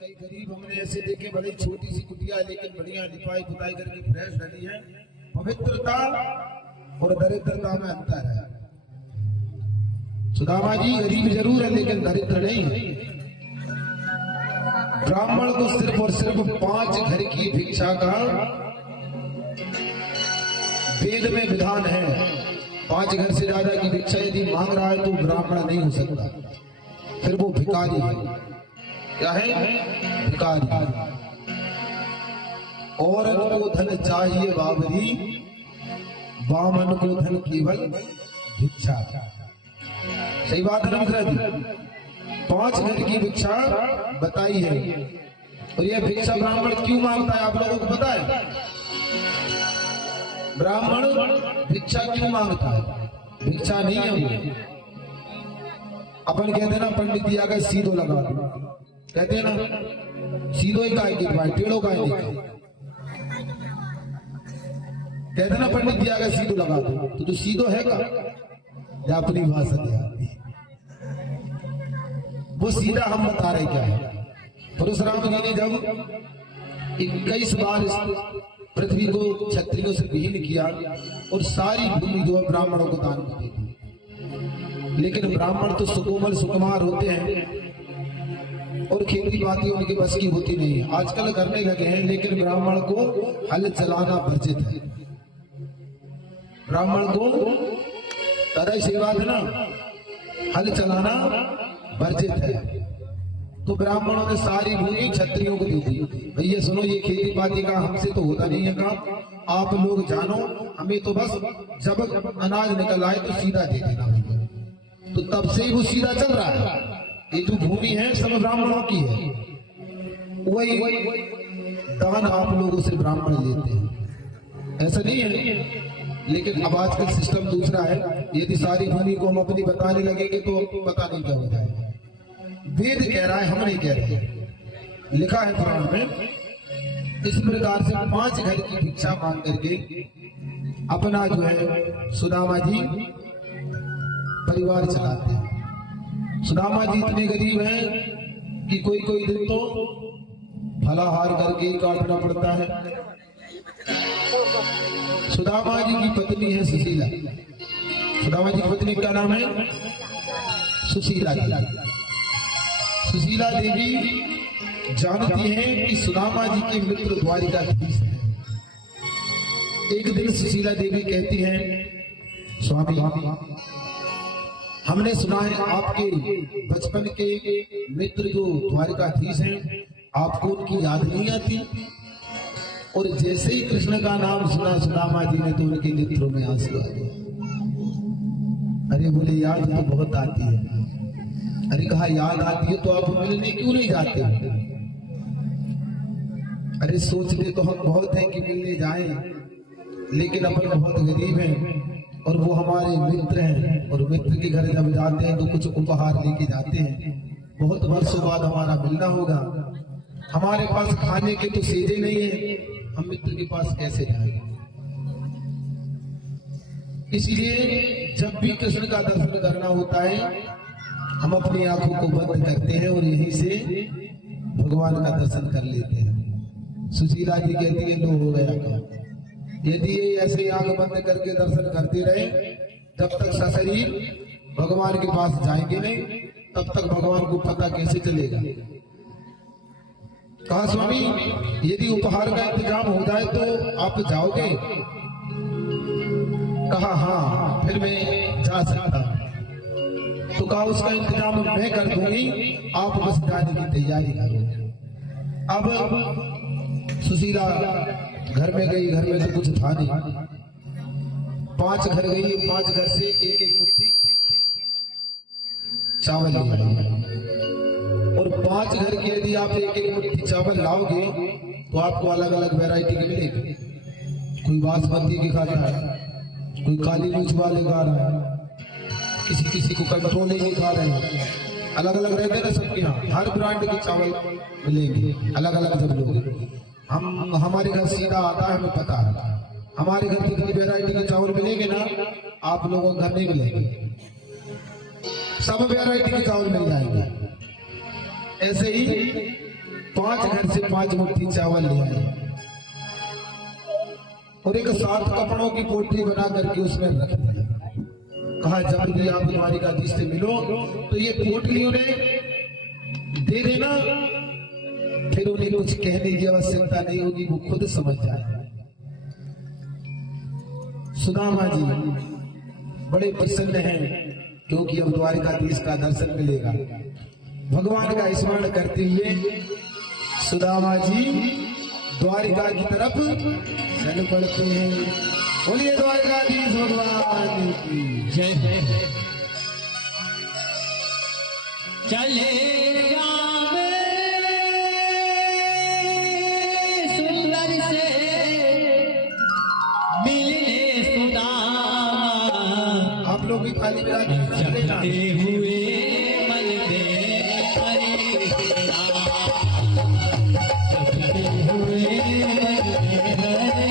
कई गरीब हमने ऐसे देखे, बड़ी छोटी सी कुटिया लेकिन बढ़िया लिपाई पुताई करके फ्रेश डली है। पवित्रता और दरिद्रता में अंतर है। सुदामा जी गरीब जरूर है लेकिन दरिद्र नहीं है। ब्राह्मण को सिर्फ और सिर्फ 5 घर की भिक्षा का वेद में विधान है। 5 घर से ज्यादा की भिक्षा यदि मांग रहा है तो ब्राह्मण नहीं हो सकता, फिर वो भिखारी है। क्या है? भिखारी। औरत को धन चाहिए बाबरी, वामन को धन केवल भिक्षा। सही बात है ना मित्रा जी? 5 घर की भिक्षा बताई है। और यह भिक्षा ब्राह्मण क्यों मांगता है आप लोगों को पता है? ब्राह्मण भिक्षा क्यों मांगता है? भिक्षा नहीं है वो। अपन कहते हैं ना पंडित जी आकर सीधो लगा दो, कहते हैं ना सीधो ही काय गिरवाए, टेढ़ो काय नहीं। कहते ना पंडित जी आकर सीधो लगा दो, तो जो सीधो है का या अपनी भाषा दिया वो सीधा हम बता रहे क्या है। परशुराम जी ने जब 21 बार पृथ्वी को क्षत्रियों से विहीन किया और सारी भूमि जो है ब्राह्मणों को दान कर दी, लेकिन ब्राह्मण तो सुकोमल सुकुमार होते हैं और खेती बाती उनकी बस की होती नहीं है। आजकल करने लगे हैं लेकिन ब्राह्मण को हल चलाना वर्जित है। ब्राह्मण को दादा सही बात है ना, हल चलाना वर्जित है। तो ब्राह्मणों ने सारी भूमि क्षत्रियों को दी थी। भैया सुनो, ये खेती बाती का हमसे तो होता नहीं है काम, आप लोग जानो, हमें तो बस जब अनाज निकल आए तो सीधा दे देना भैया। तो तब से ही वो सीधा चल रहा है। ये जो भूमि है सब ब्राह्मणों की है, वही दान आप लोगों से ब्राह्मण लेते हैं, ऐसा नहीं है। लेकिन अब आजकल सिस्टम दूसरा है। यदि सारी भूमि को हम अपनी बताने लगेंगे तो पता नहीं क्या हो जाएगा। वेद कह रहा है, हम नहीं कह रहे। लिखा है पुराण में, इस प्रकार से 5 घर की भिक्षा मांग करके अपना जो है सुदामा जी परिवार चलाते हैं। सुदामा जी इतने गरीब हैं कि कोई कोई दिन तो फलाहार करके ही काटना पड़ता है। सुदामा जी की पत्नी है सुशीला। सुदामा जी की पत्नी का नाम है सुशीला जी। सुशीला देवी जानती हैं कि सुदामा जी के मित्र द्वारिकाधीश हैं। एक दिन सुशीला देवी कहती हैं, स्वामी हमने सुना है आपके बचपन के मित्र जो द्वारिकाधीश हैं, आपको उनकी याद नहीं आती? और जैसे ही कृष्ण का नाम सुना सुदामा जी ने तो उनके नेत्रों में आंसू आ गए। अरे बोले याद तो बहुत आती है। अरे कहा याद आती है तो आप मिलने क्यों नहीं जाते? अरे सोचते तो हम बहुत हैं कि मिलने जाएं, लेकिन अपन बहुत गरीब हैं और वो हमारे मित्र हैं, और मित्र के घर जब जाते हैं तो कुछ उपहार लेके जाते हैं। बहुत वर्षों बाद हमारा मिलना होगा, हमारे पास खाने के तो सीधे नहीं है, हम मित्र के पास कैसे जाएं? इसलिए जब भी कृष्ण का दर्शन करना होता है हम अपनी आंखों को बंद करते हैं और यहीं से भगवान का दर्शन कर लेते हैं। सुशीला जी कहती है लो हो गया काम। यदि ये ऐसे आंख बंद करके दर्शन करते रहे जब तक सशरीर भगवान के पास जाएंगे नहीं, तब तक भगवान को पता कैसे चलेगा? कहा स्वामी यदि उपहार का इंतजाम हो जाए तो आप जाओगे? कहा हाँ फिर मैं जा सकता हूं। तो कहा उसका इंतजाम मैं कर दूंगी, आप बस जाने की तैयारी करो। अब सुशीला घर में गई, घर में तो कुछ था नहीं। 5 घर गई, 5 घर से एक एक मुट्ठी चावल ले आई। और 5 घर के यदि आप एक एक मुट्ठी चावल लाओगे तो आपको अलग अलग वैरायटी के मिलेगी। कोई बासमती की खाता है, कोई काली मिर्च वाले खा रहा है, किसी किसी को कंट्रोल ही खा रहे हैं। अलग अलग रहते हैं ना सबके यहाँ, हर ब्रांड के चावल मिलेंगे अलग अलग जब लोग। हम हमारे घर सीधा आता है, हमें पता है हमारे घर कितनी वैरायटी के चावल मिलेंगे ना, आप लोगों के घर नहीं मिलेंगे। सब वैरायटी के चावल मिल जाएंगे। ऐसे ही 5 घर से 5 मुट्ठी चावल ले आए और एक 7 कपड़ों की पोटली बना करके उसमें रख दी। कहा जब भी आप द्वारिकाधीश से मिलो तो ये पोटली उन्हें दे देना, फिर उन्हें कुछ कहने की आवश्यकता नहीं होगी, वो खुद समझ जाए। सुदामा जी बड़े प्रसन्न हैं क्योंकि अब द्वारिकाधीश का दर्शन मिलेगा। भगवान का स्मरण करते हुए सुदामा जी द्वारिका की तरफ चल पड़ते हैं। बोलिए द्वारिकाधीश भगवान की जय जय। चले राम सुंदर से मिलने सुदामा, आप लोग भी खाली बिरा जगते हुए मन में हरे राम, जगते हुए मन में हरे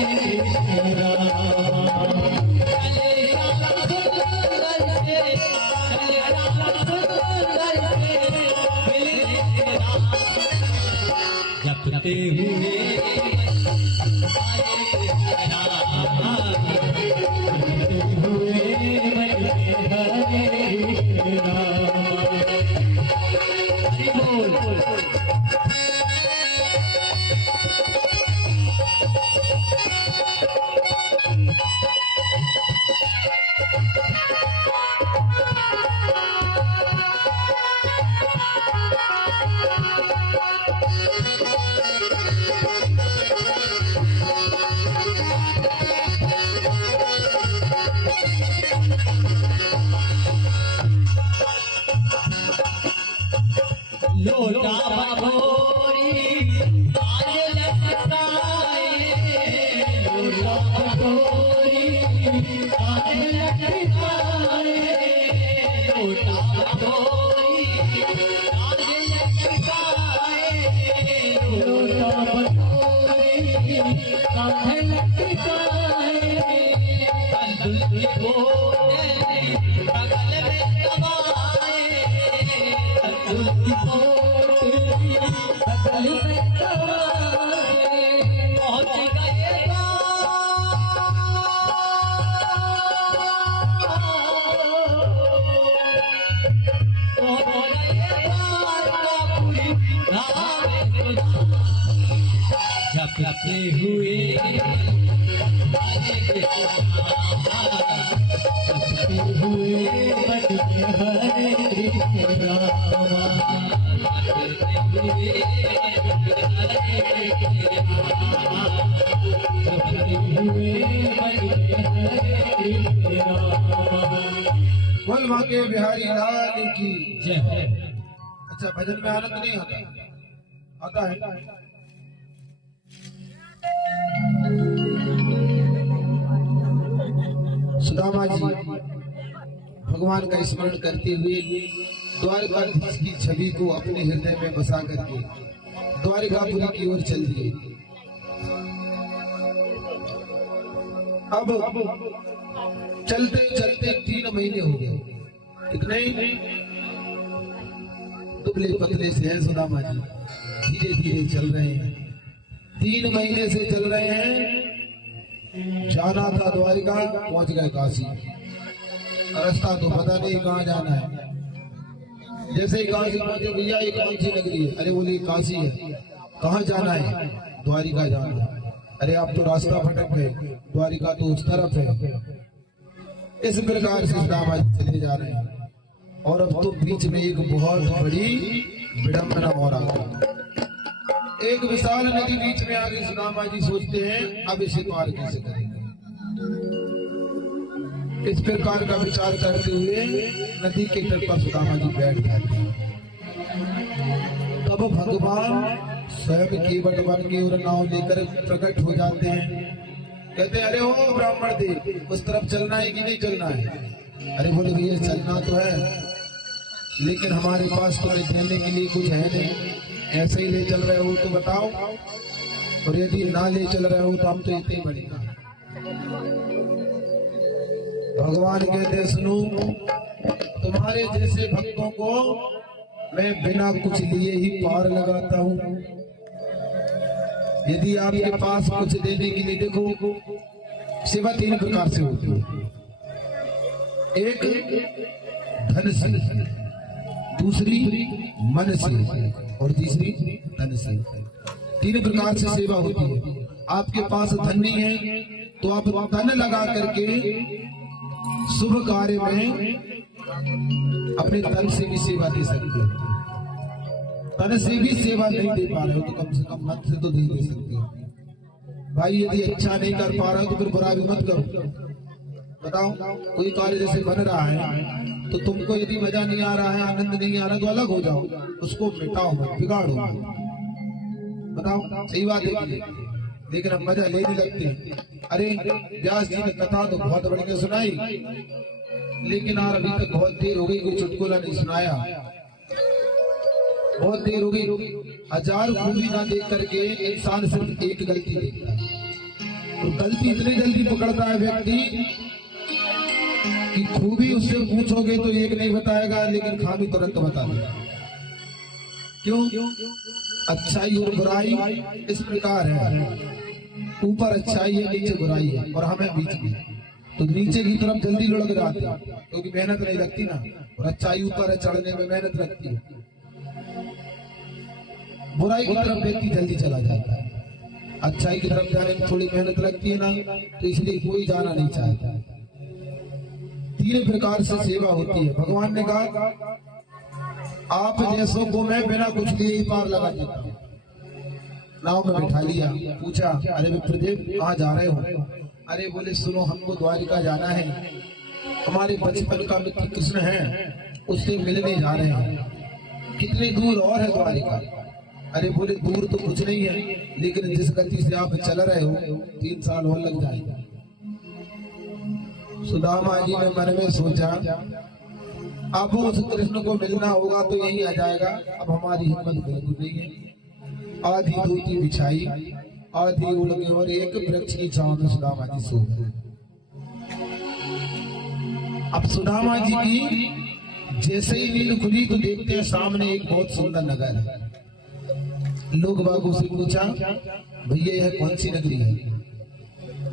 राम। चले राम सुंदर से, चले राम सुंदर से मिलने राम, जगते हुए लोटा भगोरी आज लटकाए, लोटा भगोरी आज लटकाए, लोटा भगोरी आज लटकाए, लोटा भगोरी आज लटकाए। कंदुल की बोले बगल में दबाए, कंदुल की बोले बगल में दबाए। पहुंच गए जगते हुए जगते हुए मन में हरे रामा, जगते हुए जगते हुए मन में हरे रामा। बोल भाग्य बिहारी लाल की जय है। अच्छा भजन में आनंद नहीं आता, आता है। सुदामा जी भगवान का स्मरण करते हुए द्वारकाधीश की छवि को अपने हृदय में बसा करके द्वारिकापुरी की ओर चल दिए। अब चलते चलते 3 महीने हो गए। कितने दुबले पतले से हैं सुदामा जी, धीरे धीरे चल रहे हैं। 3 महीने से चल रहे हैं। जाना था द्वारिका, पहुंच गए काशी। रास्ता तो पता नहीं कहाँ जाना है। जैसे ही काशी पहुंचे, भैया ये कौन सी नगरी है? अरे बोली काशी है। कहाँ जाना है? द्वारिका जाना है। अरे आप तो रास्ता भटक गए, द्वारिका तो उस तरफ है। इस प्रकार से सुदामा जी चले जा रहे हैं। और अब तो बीच में एक बहुत बड़ी विडंबना हो रहा है। एक विशाल नदी बीच में आगे सुदामा जी सोचते हैं अब इसे पार कैसे करेंगे। इस प्रकार का विचार करते हुए नदी के तट पर सुदामा जी बैठ जाते हैं। तब भगवान स्वयं केवट बन के और नाव लेकर प्रकट हो जाते हैं। कहते हैं अरे ओ ब्राह्मण देव, उस तरफ चलना है कि नहीं चलना है? अरे बोले भैया चलना तो है, लेकिन हमारे पास तुम्हें देने के लिए कुछ है नहीं। ऐसे ही ले चल रहे हो तो बताओ, और यदि ना ले चल रहे हो तो हम तो इतने बढ़ेगा। भगवान कहते सुनो, तुम्हारे जैसे भक्तों को मैं बिना कुछ लिए ही पार लगाता हूं। यदि आपके पास कुछ देने के लिए, देखो सेवा 3 प्रकार से होती है। एक धन से, दूसरी मन से और तीसरी धन से। 3 प्रकार से सेवा होती है। आपके पास धन नहीं है तो आप धन लगा करके शुभ कार्य में अपने तन से भी सेवा दे सकते हो। तन से भी सेवा नहीं दे पा रहे हो तो कम से कम मन से तो दे सकते हो। भाई यदि अच्छा नहीं कर पा रहे हो तो फिर बुरा भी मत करो। बताओ, कोई कार्य जैसे बन रहा है तो तुमको यदि मजा नहीं आ रहा है, आनंद नहीं आ रहा तो अलग हो जाओ, उसको मिटाओ मत, बिगाड़ो। बताओ, सही बात है। लेकिन अब मजा लेने लगते हैं। अरे व्यास जी ने कथा तो बहुत बढ़िया सुनाई, लेकिन यार अभी तक बहुत देर हो गई, कोई चुटकुला नहीं सुनाया। बहुत देर हो गई। 1000 खूबी ना देख करके इंसान सिर्फ एक गलती देखता है। तो गलती इतनी जल्दी पकड़ता है व्यक्ति कि खूबी उससे पूछोगे तो एक नहीं बताएगा, लेकिन खामी तुरंत बता देगा। क्यों? अच्छाई और बुराई इस प्रकार है, ऊपर अच्छाई है, नीचे बुराई है, और हमें बीच में। तो नीचे की तरफ जल्दी लुढ़क जाते हैं क्योंकि मेहनत नहीं लगती ना, और अच्छाई ऊपर है, चढ़ने में मेहनत लगती है। बुराई की तरफ व्यक्ति जल्दी चला जाता है, अच्छाई की तरफ जाने में थोड़ी मेहनत लगती है ना, तो इसलिए कोई जाना नहीं चाहता। 3 प्रकार से सेवा होती है। भगवान ने कहा आप जैसों को मैं बिना कुछ लिए ही पार लगा देता हूँ। नाव में बैठा लिया, पूछा अरे विप्रदेव कहाँ जा रहे हो? अरे बोले सुनो, हमको द्वारिका जाना है, हमारे बचपन का मित्र कृष्ण है, उससे मिलने जा रहे हैं। कितने दूर और है द्वारिका? अरे बोले दूर तो कुछ नहीं है, लेकिन जिस गति से आप चल रहे हो 3 साल और लग जाएगा। सुदामा जी ने मन में सोचा अब उस कृष्ण को मिलना होगा तो यही आ जाएगा, अब हमारी हिम्मत बिल्कुल नहीं है। आधी धोती बिछाई, आधी उड़ गई और एक वृक्ष की छांव में सुदामा जी सो गए। अब सुदामा जी की जैसे ही नींद खुली तो देखते हैं सामने एक बहुत सुंदर नगर है। लोग बागों से पूछा भैया यह कौन सी नगरी है?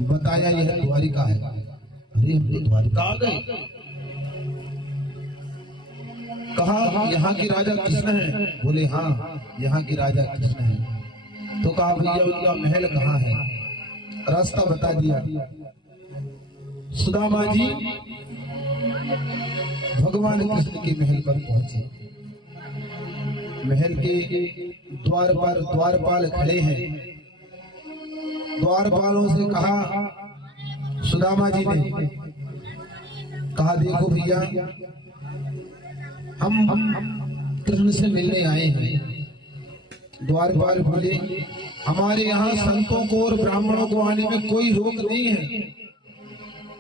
बताया यह द्वारिका है। अरे हम तो द्वारिका आ गए। कहा यहाँ के राजा कृष्ण है? बोले हाँ यहाँ के राजा कृष्ण है। तो कहा भैया उनका महल कहाँ है? रास्ता बता दिया। सुदामा जी भगवान कृष्ण के महल पर पहुंचे। महल के द्वार पर द्वारपाल खड़े हैं। द्वारपालों से कहा, सुदामा जी ने कहा देखो भैया हम कृष्ण से मिलने आए हैं। द्वारपाल बोले हमारे यहाँ संतों को और ब्राह्मणों को आने में कोई रोक नहीं है।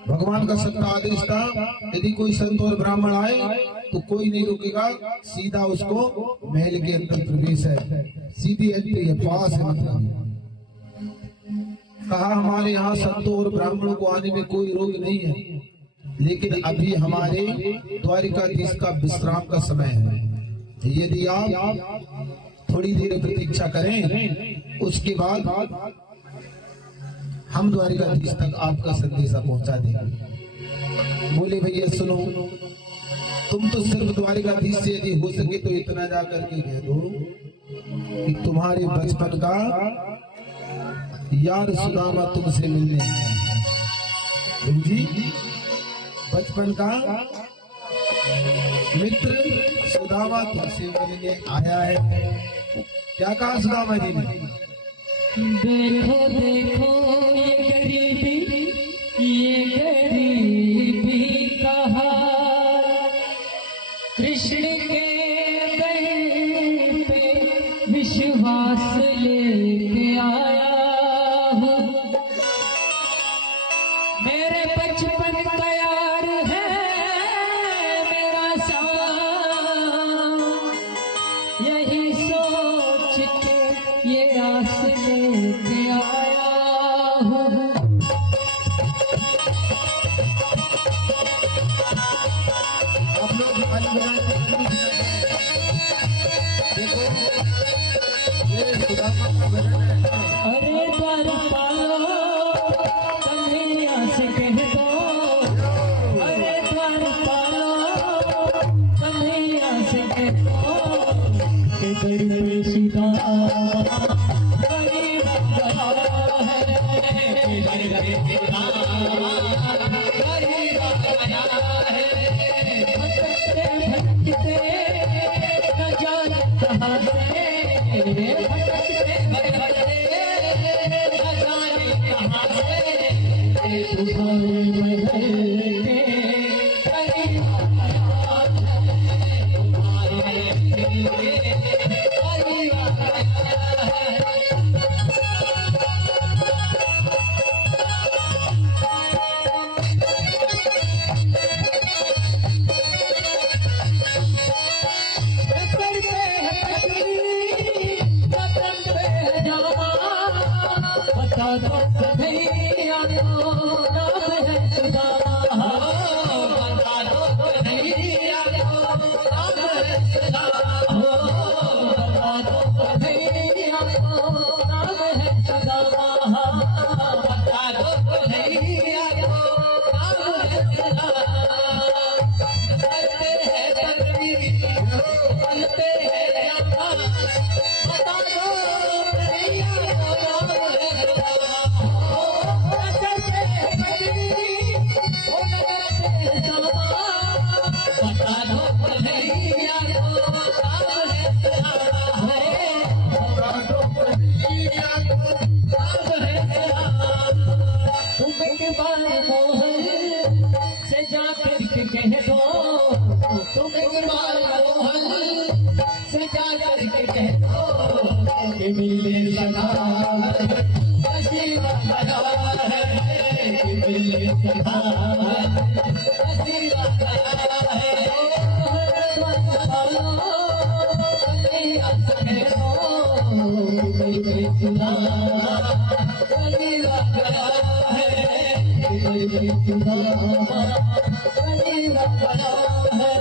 भगवान का सत्ता आदेश था, यदि कोई संत और ब्राह्मण आए तो कोई नहीं रोकेगा, सीधा उसको महल के अंदर प्रवेश है, सीधी एंट्री है, पास है। मतलब कहा हमारे यहाँ संतों और ब्राह्मणों को आने में कोई रोक नहीं है, लेकिन अभी हमारे द्वारिकाधीश का विश्राम का समय है। यदि आप थोड़ी देर प्रतीक्षा करें उसके बाद हम द्वारिकाधीश तक आपका संदेशा पहुंचा देंगे। बोले भैया सुनो, तुम तो सिर्फ द्वारिकाधीश से यदि हो सके तो इतना जा करके कह दो कि तुम्हारे बचपन का यार सुदामा तुमसे मिलने जी, बचपन का मित्र सुदामा तुमसे मिलने आया है। क्या कहा सुदामा जी ने? देखो देखो ये गरीबी कहा कृष्ण के दर पे विश्वास लेके आया हूँ। मेरे बचपन तैयार है मेरा शाम, यही सोच के ये आस लेके आया हूँ। आप लोग अरे द्वारपालो कन्हैया से कह दो, अरे द्वारपालो कन्हैया से कह दो कि गरीब सीधा गरीब गया है, गरीब सीधा गरीब गया है। भटकते भटकते न जाने कहाँ से, भटकते भटकते न जाने कहाँ से तुम्हारे महल के करीब आया है, तुम्हारे दिल के करीब आया है। बता दो कन्हैया को नाम है सुदामा, बता दो कन्हैया को नाम है सुदामा, बता दो कन्हैया को नाम है सुदामा, बता दो कन्हैया को नाम है सुदामा। चलते हैं कन्हैया चलते हैं रामा, बता दो कन्हैया को नाम है से जाकर के कह दो, तुम एक बार मोहन से जाकर के कह दो कि मिले सदा नसीब आया है, कि मिले सदा नसीब आया है। कन्हैया से कह दो कि मिले सदा नसीब आया है, कि मिले सदा नसीब आया है।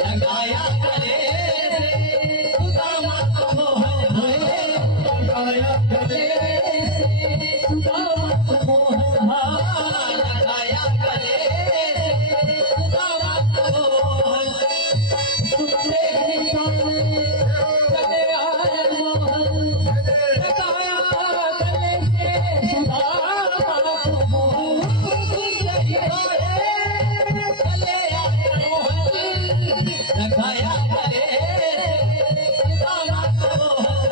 लगाया गले से सुदामा को मोहन, लगाया गले से सुदामा को मोहन, लगाया गले से सुदामा को मोहन। सुनते ही गाने चले आए मोहन, लगाया गले से सुदामा को मोहन। सुनते ही गाने चले आए मोहन, लगाया गले सुदामा को मोहन,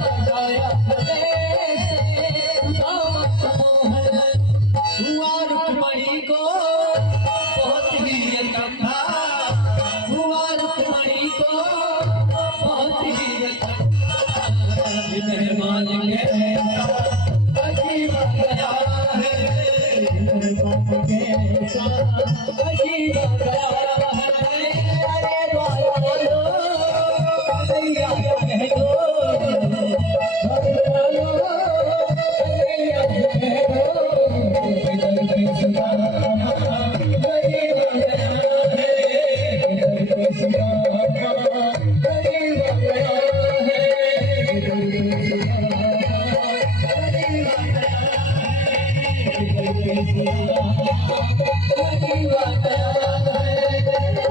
लगाया गले सुदामा को मोहन। हुआ रुक्मणी को बहुत ही ये कंधा, हुआ रुक्मणी को बहुत ही ये कंधा, मेहमान के अजीब गया है, मेहमान के अजीब गया है। अरे द्वारपालो कन्हैया कह दो, द्वारपालो कन्हैया कह दो, इधर पे सुदामा गरीब गया है, इधर पे सुदामा गरीब गया है, इधर पे सुदामा गरीब गया है, इधर पे सुदामा गरीब गया है,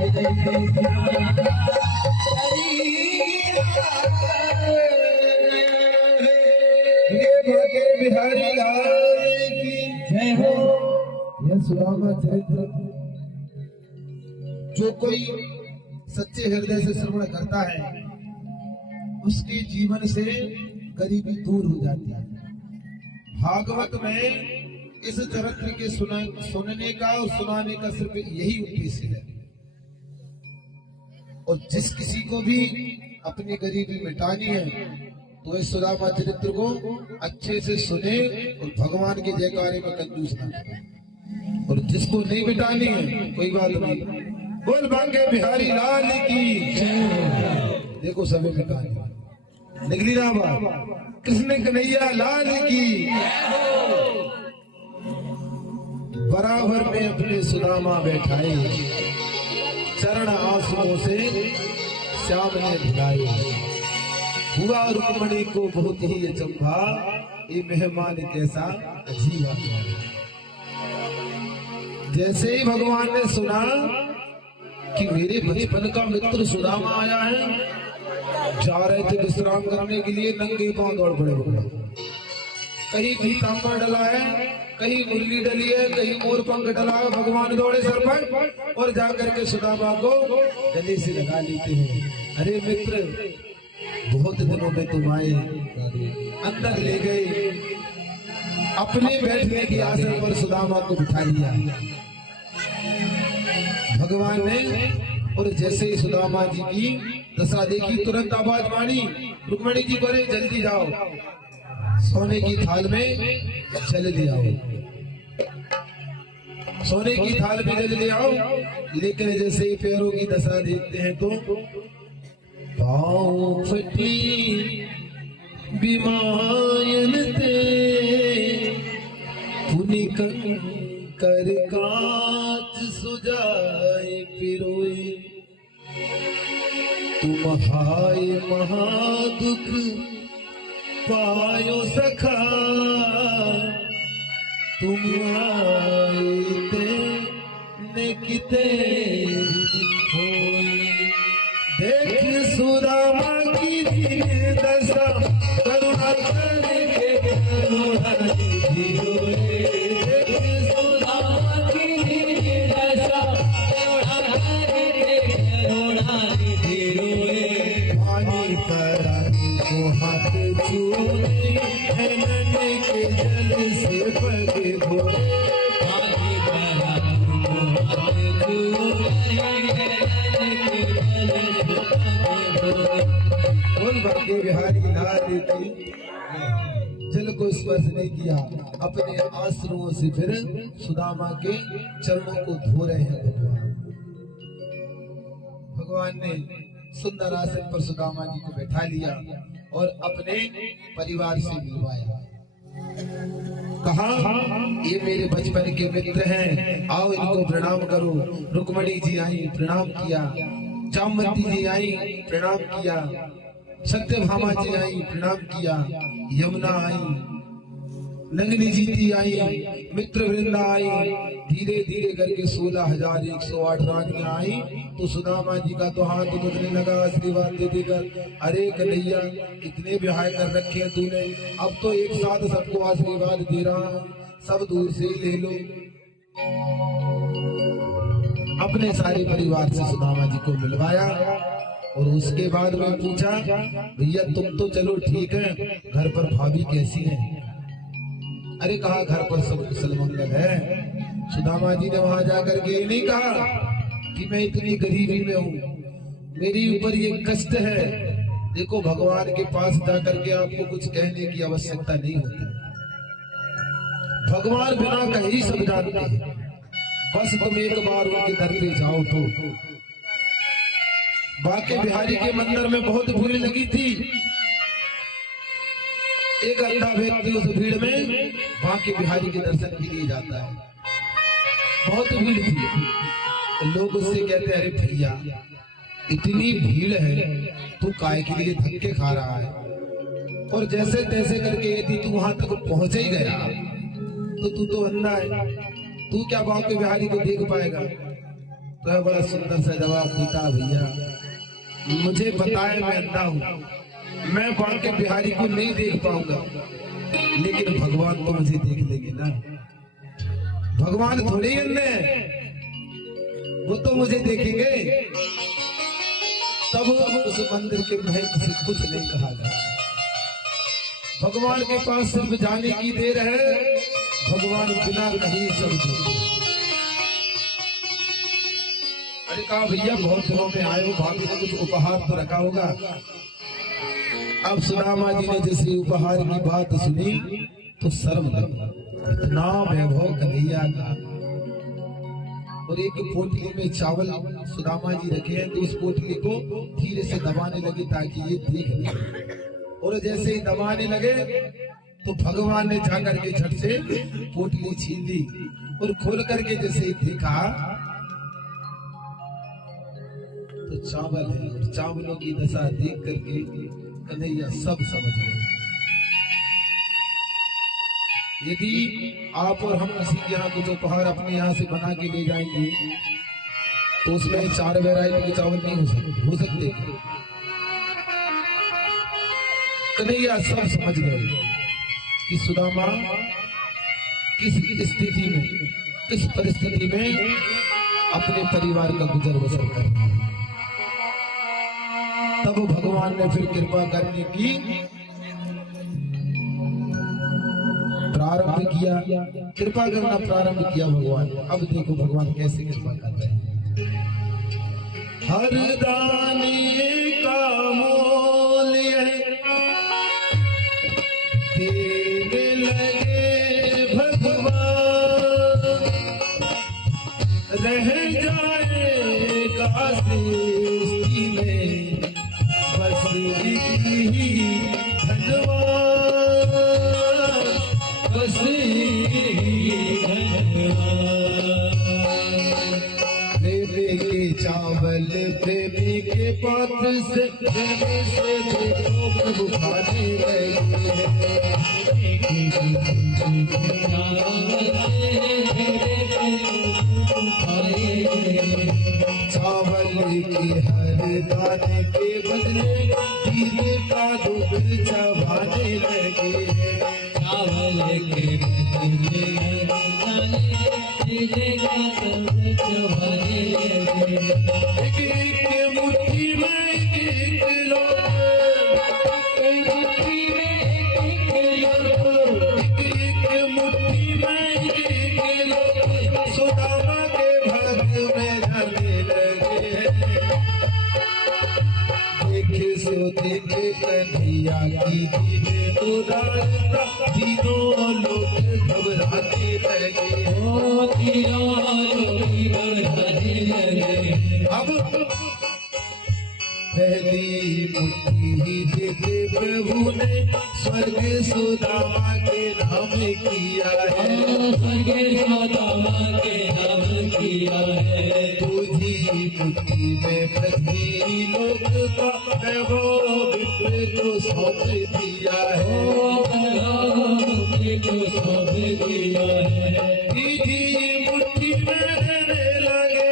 इधर पे सुदामा बिहारी लाल की जय हो। यह सुदामा चरित्र जो कोई सच्चे हृदय से श्रवण करता है उसके जीवन से गरीबी दूर हो जाती है। भागवत में इस चरित्र के सुनने का और सुनाने का सिर्फ यही उद्देश्य है। और जिस किसी को भी अपनी गरीबी मिटानी है तो इस सुदामा चरित्र को अच्छे से सुने और भगवान के जयकारे में कंजूस ना करे। और जिसको नहीं बिटानी है कोई बात नहीं, बोल बांके बिहारी लाल की जय। देखो सभी बिटानी निकली ना बात, कृष्ण कन्हैया लाल की। बराबर में अपने सुदामा बैठाए, चरण आंसुओं से श्याम ने भिगाए। हुआ रुक्मणी को बहुत ही अचंभा, ये मेहमान कैसा अजीब। जैसे ही भगवान ने सुना कि मेरे बचपन का मित्र सुदामा आया है, जा रहे थे विश्राम करने के लिए, नंगे पांव दौड़ पड़े। कहीं पीताम्बर डला है, कहीं मुरली डली है, कहीं मोर पंख डला है। भगवान दौड़े सर पर और जाकर के सुदामा को गले से लगा लेते हैं। अरे मित्र, बहुत दिनों में तुम आए, अंदर ले गए, अपने बैठने की आसन पर सुदामा को बिठा लिया भगवान ने। और जैसे ही सुदामा जी की दशा देखी, तुरंत आवाज मारी, रुक्मणी जी बोले जल्दी जाओ, सोने की थाल में जल ले आओ, सोने की थाल में जल ले आओ। लेकिन जैसे ही पैरों की दशा देखते हैं तो पाँव फटी बिमायन ते, पुनि कंकर कांच सुजाए पिरोए। तुम हाय महादुख पायो सखा, तुम आए ते ने किते होए। देख सुदामा की दीन दशा, करुणा करके करुणा निधि होए। देख सुदामा की दीन दशा, करुणा करके करुणा निधि होए। पानी परानी को हाथ छूए, नन्हे के जल से पग धोए। पानी परानी को हाथ छूए, बोल बांके बिहारी लाल की। जल को स्पर्श नहीं किया, अपने आंसुओं से फिर सुदामा के चरणों को धो रहे हैं भगवान ने सुंदर आसन पर सुदामा जी को बैठा लिया और अपने परिवार से मिलवाया। कहा ये मेरे बचपन के मित्र हैं, आओ इनको प्रणाम करो। रुक्मणी जी आई, प्रणाम किया। चामवंती जी आई, प्रणाम किया। सत्यभामा जी आई, प्रणाम किया। यमुना आई, नंदिनी जी आई, मित्र वृंदा आई। धीरे धीरे करके 16,108 रानियां आई। तो सुदामा जी का तो हाथ उठने लगा आशीर्वाद दे देकर। अरे कन्हैया, इतने ब्याह कर रखे हैं तूने, अब तो एक साथ सबको आशीर्वाद दे रहा हूं, सब दूर से ही ले लो। अपने सारे परिवार से सुदामा जी को मिलवाया और उसके बाद में पूछा, भैया तुम तो चलो ठीक है, घर पर भाभी कैसी है? अरे कहा घर पर सब कुशल मंगल है। सुदामा जी ने वहां जाकर के ये नहीं कहा कि मैं इतनी गरीबी में हूँ, मेरे ऊपर ये कष्ट है। देखो भगवान के पास जाकर के आपको कुछ कहने की आवश्यकता नहीं होती, भगवान बिना कहीं सब जानते हैं। बस तुम एक बार उनके दर पे जाओ। तो बांके बिहारी के मंदिर में बहुत भीड़ लगी थी। एक अंधा व्यक्ति उस भीड़ में बांके बिहारी के दर्शन के लिए जाता है। बहुत भीड़ थी, तो लोग उससे कहते हैं, अरे भैया इतनी भीड़ है, तू काय के लिए धक्के खा रहा है? और जैसे तैसे करके यदि तू वहां तक पहुंच ही गया तो तू तो अंधा है, तू क्या बांके बिहारी को देख पाएगा? तो है बड़ा सुंदर सा जवाब देता, भैया मुझे पता है मैं अंधा हूँ, मैं बांके बिहारी को नहीं देख पाऊंगा, लेकिन भगवान तो मुझे देख लेंगे ना। भगवान थोड़े ही अंधे हैं, वो तो मुझे देखेंगे। तब उस मंदिर के महल से कुछ नहीं कहा गया। भगवान के पास सिर्फ जाने की देर है, भगवान बिना कहीं समझे। अरे कहा भैया बहुत दिनों में आए हो, भाभी ने कुछ उपहार तो रखा होगा। अब सुदामा जी ने जैसे उपहार की बात सुनी तो शर्म लगी, इतना वैभव कन्हैया का। और एक पोटली में चावल सुदामा जी रखे हैं तो उस पोटली को धीरे से दबाने लगे ताकि ये देख ले। और जैसे ही दबाने लगे तो भगवान ने जाकर के झट से पोटली छीन ली और खोल करके जैसे ही देखा तो चावल है। और चावलों की दशा देख करके कन्हैया सब समझ गए। यदि आप और हम किसी के यहाँ कुछ उपहार अपने यहाँ से बना के ले जाएंगे तो उसमें 4 वैरायटी के चावल नहीं हो सकते। कन्हैया सब समझ गए कि सुदामा किस स्थिति में, किस परिस्थिति में अपने परिवार का गुजर बसर कर रहा है। तब भगवान ने फिर कृपा करने की प्रारंभ किया, कृपा करना प्रारंभ किया भगवान। अब देखो भगवान कैसे कृपा कर रहे हैं। हर दाने का मोल देने लगे भगवान, रह जाएगा सृष्टि में बस ही धन्यवाद, बस प्रेमी के चावल प्रेमी के पात्र से प्रेमी से देखो प्रभु खाने लगे चावल के हर दाने के बदले धीरे का दूध चबाने लगे। चावल के एक मुट्ठी में एक लोग, एक मुट्ठी में एक लोग सुदामा के भाग्य में जाने लगे। देखे सो देखे कन्हैया की दीने उदारता, तीनों लोग घबराने लगे। अब पहली मुट्ठी देते प्रभु ने स्वर्ग सुदामा के नाम किया है, स्वर्ग सुदामा के नाम किया है। दूजी मुट्ठी में पृथ्वी लोक का वैभव विप्र को सौंप दिया है, को सौंप दिया है। तीजी मुट्ठी में देने लगे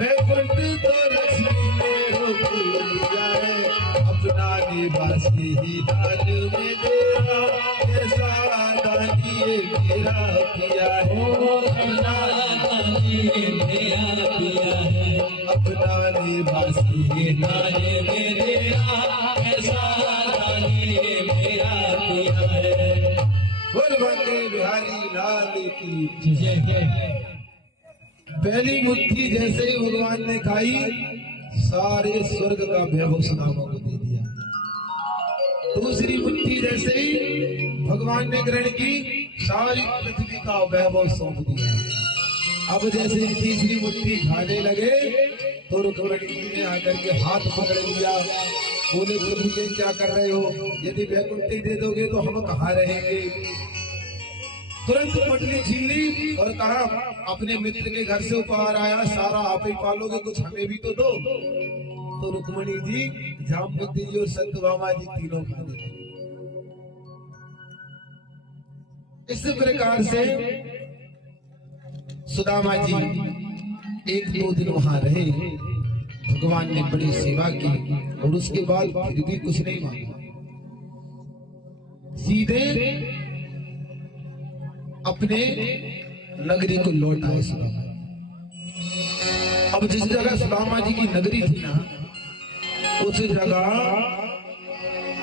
वैकुंठ तो लक्ष्मी में हो जाए। अपना निवास ही दान में तेरा ऐसा दानिए मेरा किया है, अपना दानिए मेरा किया है। अपना निवास ही दान में तेरा ऐसा दानिए मेरा किया है। बोल बंदे बिहारी लाल की जय। पहली मुट्ठी जैसे ही भगवान ने खाई सारे स्वर्ग का वैभव सुदामा को दे दिया। दूसरी मुट्ठी जैसे ही भगवान ने ग्रहण की सारी पृथ्वी का वैभव सौंप दिया। अब जैसे तीसरी मुट्ठी खाने लगे तो रुक्मिणी जी ने आकर के हाथ पकड़ लिया। बोले प्रभु जी क्या कर रहे हो, यदि वैकुंठी दे दोगे तो हम कहाँ रहेंगे। तुरंत पटली छीन ली और कहा अपने मित्र के घर से उपहार आया, सारा आप ही पालोगे, कुछ हमें भी तो दो। तो रुक्मिणी जी, जामवंती जी और सत्यभामा जी तीनों खा गए। इस प्रकार से सुदामा जी 1-2 दिन वहां रहे। भगवान ने बड़ी सेवा की और उसके बाद फिर भी कुछ नहीं मांगा, सीधे अपने नगरी को लौट आए सुदामा। अब जिस जगह सुदामा जी की नगरी थी ना, उस जगह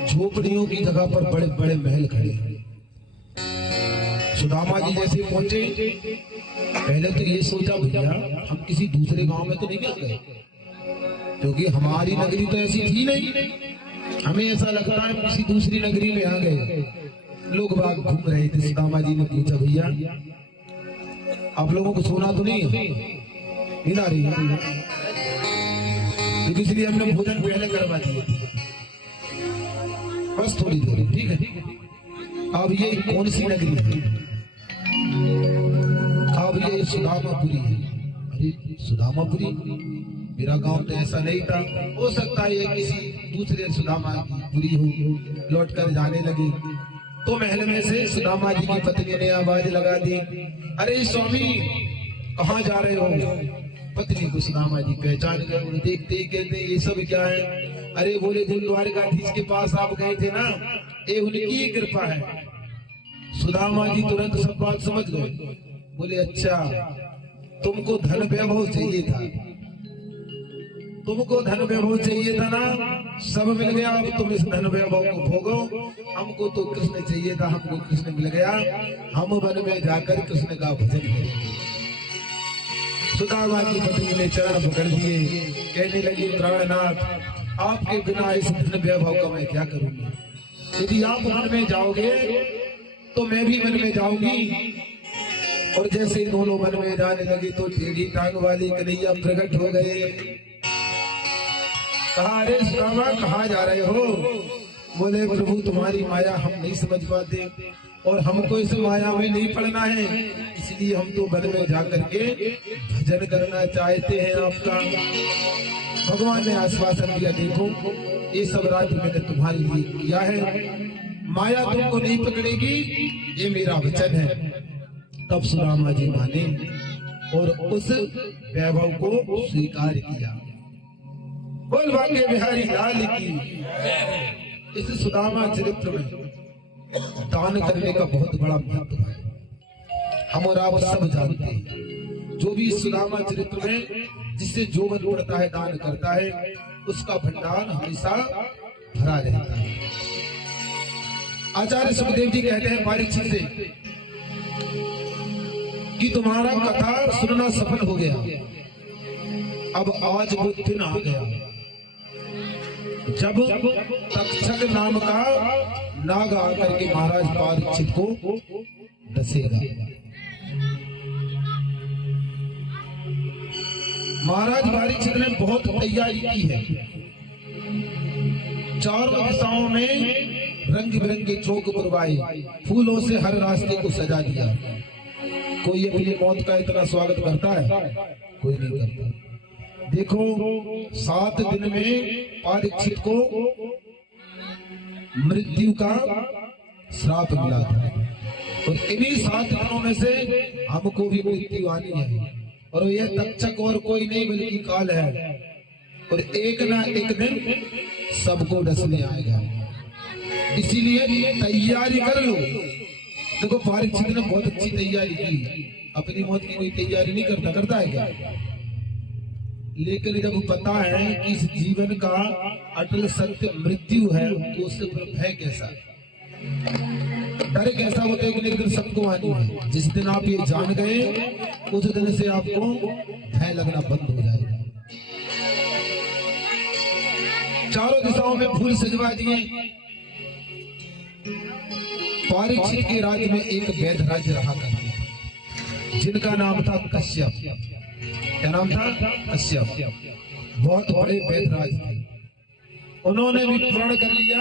झोपड़ियों की जगह पर बड़े बड़े महल खड़े हैं। सुदामा जी जैसे पहुंचे, पहले तो ये सोचा भैया हम किसी दूसरे गांव में तो नहीं आ गए, क्योंकि हमारी नगरी तो ऐसी थी नहीं। हमें ऐसा लगता है किसी दूसरी नगरी में आ गए। लोग बाग घूम रहे थे। सुदामा जी ने पूछा भैया आप लोगों को सोना तो नहीं है? नींद आ रही है? तो इसलिए हमने भोजन पहले करवा दिया, बस थोड़ी देर, ठीक है। अब ये कौन सी नगरी है? अब ये सुदामापुरी है। अरे सुदामापुरी, मेरा गांव तो ऐसा नहीं था। हो सकता है ये किसी दूसरे सुदामा की पुरी हो। लौट कर जाने लगी तो महल में से सुदामा जी की पत्नी ने आवाज लगा दी, अरे स्वामी कहाँ जा रहे हो? पत्नी को सुदामा जी पहचान गए। देखते ही कहते ये सब क्या है? अरे बोले जो द्वारकाधीश के पास आप गए थे ना, ये उनकी कृपा है। सुदामा जी तुरंत सब बात समझ गए। बोले अच्छा, तुमको धन वैभव चाहिए था, तुमको धन वैभव चाहिए था ना, सब मिल गया। अब तुम इस धन वैभव को भोगो। हमको तो कृष्ण चाहिए था, हमको कृष्ण मिल गया। हम वन में जाकर कृष्ण का भजन करेंगे। सुदामा की पत्नी ने चरण पकड़ दिए, कहने लगी प्राणनाथ, आपके बिना इस धन वैभव का मैं क्या करूंगी? यदि आप वन में जाओगे तो मैं भी वन में जाऊंगी। और जैसे दोनों वन में जाने लगे तो टेढ़ी टांग वाली कन्हैया प्रकट हो गए। कहा अरे सुदामा कहाँ जा रहे हो? बोले प्रभु तुम्हारी माया हम नहीं समझ पाते और हमको इस माया में नहीं पड़ना है, इसलिए हम तो वन में जाकर के भजन करना चाहते हैं आपका। भगवान ने आश्वासन दिया, देखो ये सब राज्य मैंने तुम्हारे लिए किया है, माया तुमको नहीं पकड़ेगी, ये मेरा वचन है। तब सुदामा जी माने और उस वैभव को स्वीकार किया। बोल बांके बिहारी लाल की। इस सुदामा चरित्र में दान करने का बहुत बड़ा महत्व है। हम और आप सब जानते हैं, जो भी सुदामा चरित्र में जिससे जो मन पड़ता है दान करता है, उसका भंडार हमेशा भरा रहता है। आचार्य सुखदेव जी कहते हैं परीक्षित से कि तुम्हारा कथा सुनना सफल हो गया। अब आज वो दिन आ गया जब तक्षक नाम का नाग आकर के महाराज परीक्षित को डसेगा। महाराज परीक्षित ने बहुत तैयारी की है। चारों दिशाओं में रंग बिरंगे चौक बुलवाए, फूलों से हर रास्ते को सजा दिया। कोई अपनी मौत का इतना स्वागत करता है? कोई नहीं करता। देखो 7 दिन में परीक्षित को मृत्यु का श्राप मिला था और इन्हीं 7 दिनों में से हमको भी मृत्यु आनी है। और ये तक्षक और कोई नहीं बल्कि काल है, और एक ना एक दिन सबको डसने आएगा। इसीलिए तैयारी कर लो। देखो परीक्षित ने बहुत अच्छी तैयारी की। अपनी मौत की कोई तैयारी नहीं करता, करता है क्या? लेकिन जब पता है कि इस जीवन का अटल सत्य मृत्यु है, तो उससे भय कैसा, डर कैसा होता है कि एक दिन सबको आनी है। जिस दिन आप ये जान गए, उस दिन से आपको भय लगना बंद हो जाएगा। चारों दिशाओं में फूल सजवा दिए। परीक्षित के राज्य में एक वैध राज्य रहा करता था, जिनका नाम था कश्यप। क्या नाम था? कश्यप। बहुत बड़े वैध राज थे। उन्होंने भी प्रण कर लिया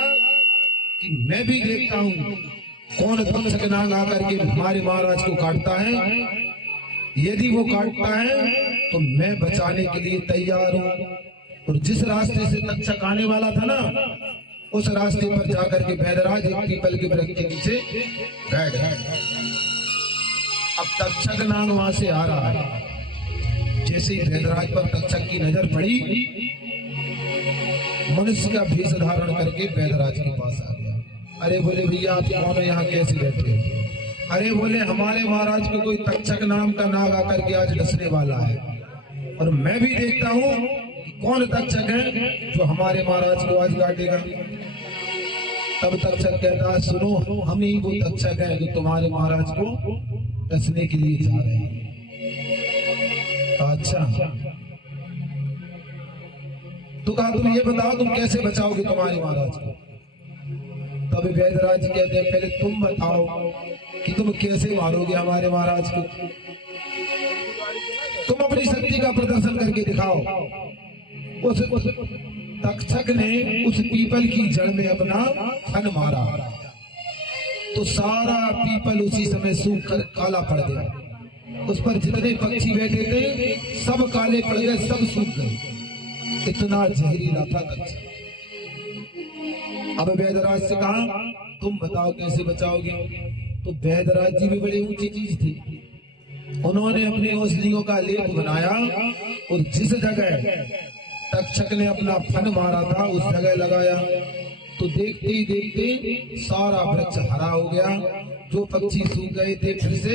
कि मैं भी देखता हूं कौन तक्षक नाग आकर के हमारे महाराज को काटता है। यदि वो काटता है तो मैं बचाने के लिए तैयार हूं। और जिस रास्ते से तक्षक आने वाला था ना, उस रास्ते पर जाकर के वैदराज एक पीपल के वृक्ष के नीचे बैठ गए। अब तक्षक नाग वहां से आ रहा है। जैसे ही वैदराज पर तक्षक की नजर पड़ी, मनुष्य का भेष धारण करके वैदराज के पास आ गया। अरे बोले भैया आप कौन, यहाँ कैसे बैठे हो? अरे बोले हमारे महाराज को कोई तक्षक नाम का नाग आकर के आज डसने वाला है, और मैं भी देखता हूँ कि कौन तक्षक है जो हमारे महाराज को आज काटेगा। तब तक्षक कहता है सुनो, हम ही वो तक्षक है जो तुम्हारे महाराज को डसने के लिए जा रहे हैं। अच्छा, तो कहा तुम ये बताओ तुम कैसे बचाओगे तुम्हारे महाराज को। तब वैदराज जी कहते हैं पहले तुम बताओ कि तुम कैसे मारोगे हमारे महाराज को, तुम अपनी शक्ति का प्रदर्शन करके दिखाओ। उस तक्षक ने उस पीपल की जड़ में अपना फन मारा तो सारा पीपल उसी समय सूख कर काला पड़ गया। उस पर जितने पक्षी बैठे थे सब काले पड़ गए, सब सूख गए। इतना जहरीला था तक्षक। अब वैदराज से कहा तुम बताओ कैसे बचाओगे। तो वैदराज जी भी बड़ी ऊंची चीज थी, उन्होंने अपनी औषधियों का लेप बनाया और जिस जगह तक्षक ने अपना फन मारा था उस जगह लगाया तो देखते ही देखते सारा वृक्ष हरा हो गया। जो पक्षी सूख गए थे फिर से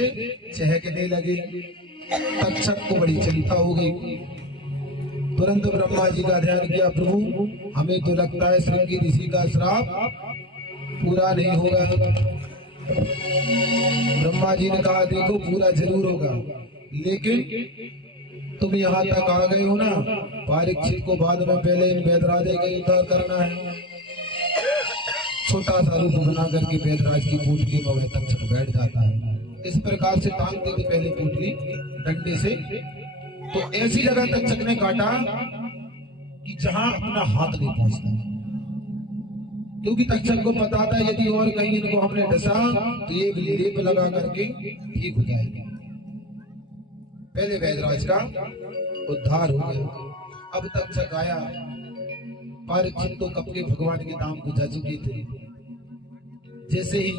चहकने लगे। तक्षक को बड़ी चिंता हो गई। तुरंत ब्रह्मा जी का ध्यान किया, प्रभु हमें तो लगता है श्रृंगी ऋषि का श्राप पूरा नहीं होगा। ब्रह्मा जी ने कहा देखो पूरा जरूर होगा, लेकिन तुम यहाँ तक आ गए हो ना, परीक्षित को बाद में पहले इन वैदराजे का उद्धार करना है। छोटा सा रूप बना करके वैदराज की पोटली में वह तक्षक बैठ जाता है। इस प्रकार से टांगते थे पहले पोटली डंडे से, तो ऐसी जगह तक्षक ने काटा कि जहां अपना हाथ नहीं पहुंचता, क्योंकि तक्षक को पता था यदि और कहीं इनको हमने डसा तो ये लेप लगा करके ठीक हो जाएगा। पहले वैदराज का उद्धार हो गया। अब तक्षक आया, परीक्षित तो कब के भगवान के नाम को जा चुके थे। जैसे ही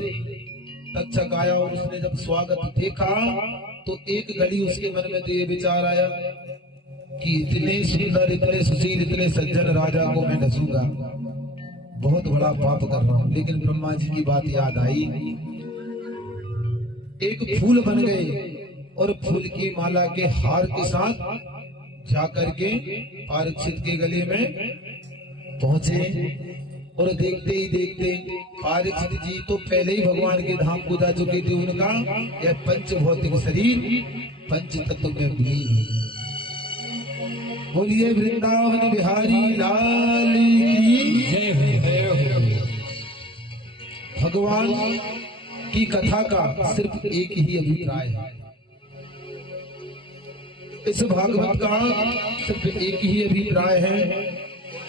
तक्षक आया और उसने जब स्वागत देखा तो एक घड़ी उसके मन में तो ये विचार आया कि इतने सुंदर, इतने सुशील, इतने सज्जन राजा को मैं डसूंगा, बहुत बड़ा पाप कर रहा हूं। लेकिन ब्रह्मा जी की बात याद आई, एक फूल बन गए और फूल की माला के हार के साथ जाकर के परीक्षित के गले में पहुंचे और देखते ही देखते परीक्षित जी तो पहले ही भगवान के धाम को जा चुके थे। उनका यह पंच भौतिक शरीर पंच तत्व में विलीन हो गया। बोलिए वृंदावन बिहारी लाल की जय। भगवान की कथा का सिर्फ एक ही अभिप्राय है, इस भागवत का सिर्फ एक ही अभिप्राय है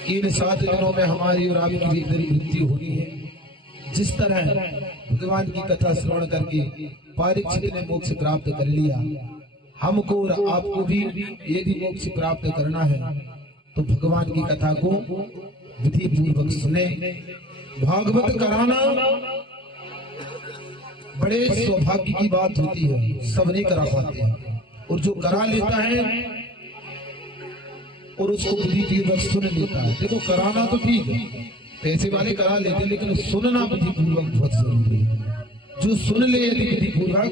कि इन 7 दिनों में हमारी और आपकी भी मृत्यु होनी है। जिस तरह भगवान की कथा श्रवण करके परीक्षित ने मोक्ष प्राप्त कर लिया, हमको और आपको भी यदि मोक्ष प्राप्त करना है तो भगवान की कथा को विधि पूर्वक सुने। भागवत कराना बड़े सौभाग्य की बात होती है, सब नहीं करा पाते हैं, और जो करा लेता है और उसको विधि पूर्वक सुन लेता है। देखो कराना तो ठीक है, पैसे वाले करा लेते हैं, लेकिन सुनना विधि पूर्वक बहुत जरूरी है। जो सुन ले यदि विधि पूर्वक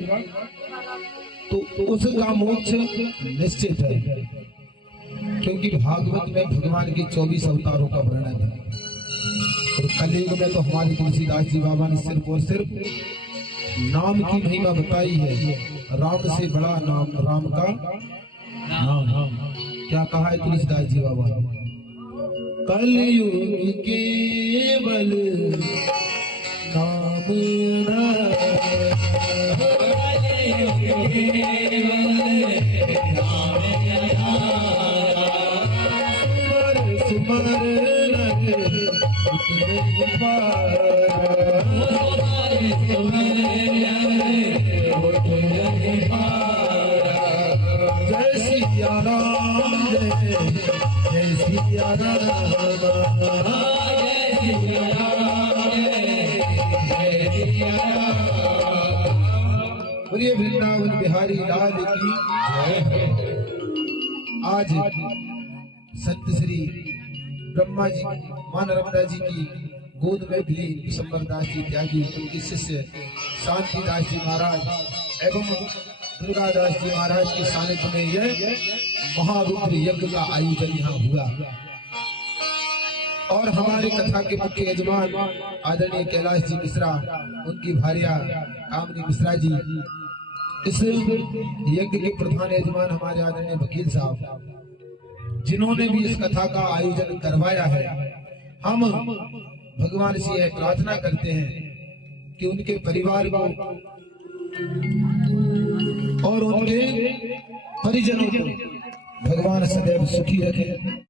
तो उसका मोक्ष निश्चित है, क्योंकि भागवत में भगवान के 24 अवतारों का वर्णन है। और कलयुग में तो हमारे तुलसीदास जी बाबा ने सिर्फ और सिर्फ नाम की महिमा बताई है। राम से बड़ा नाम राम का नाम। क्या कहा है तुलसीदास जी बाबा, कलयुग केवल नाम जय सिया राम, जय सिया बोलिए वृंदावन बिहारी लाल की जय। आज सत्य श्री ब्रह्मा जी मां नर्मदा जी की गोद में भी विशंबरदास जी त्यागी, उनके शिष्य शांतिदास जी महाराज एवं दुर्गादास जी महाराज के सानिध्य में यह महारुद्र यज्ञ का आयोजन यहाँ हुआ। और हमारी कथा के मुख्य यजमान आदरणीय कैलाश जी मिश्रा, उनकी भार्या कामनी मिश्रा जी, इस यज्ञ के प्रधान यजमान हमारे आदरणीय वकील साहब, जिन्होंने भी इस कथा का आयोजन करवाया है। हम भगवान से यह प्रार्थना करते हैं कि उनके परिवार को और उनके परिजनों को भगवान सदैव सुखी रखे।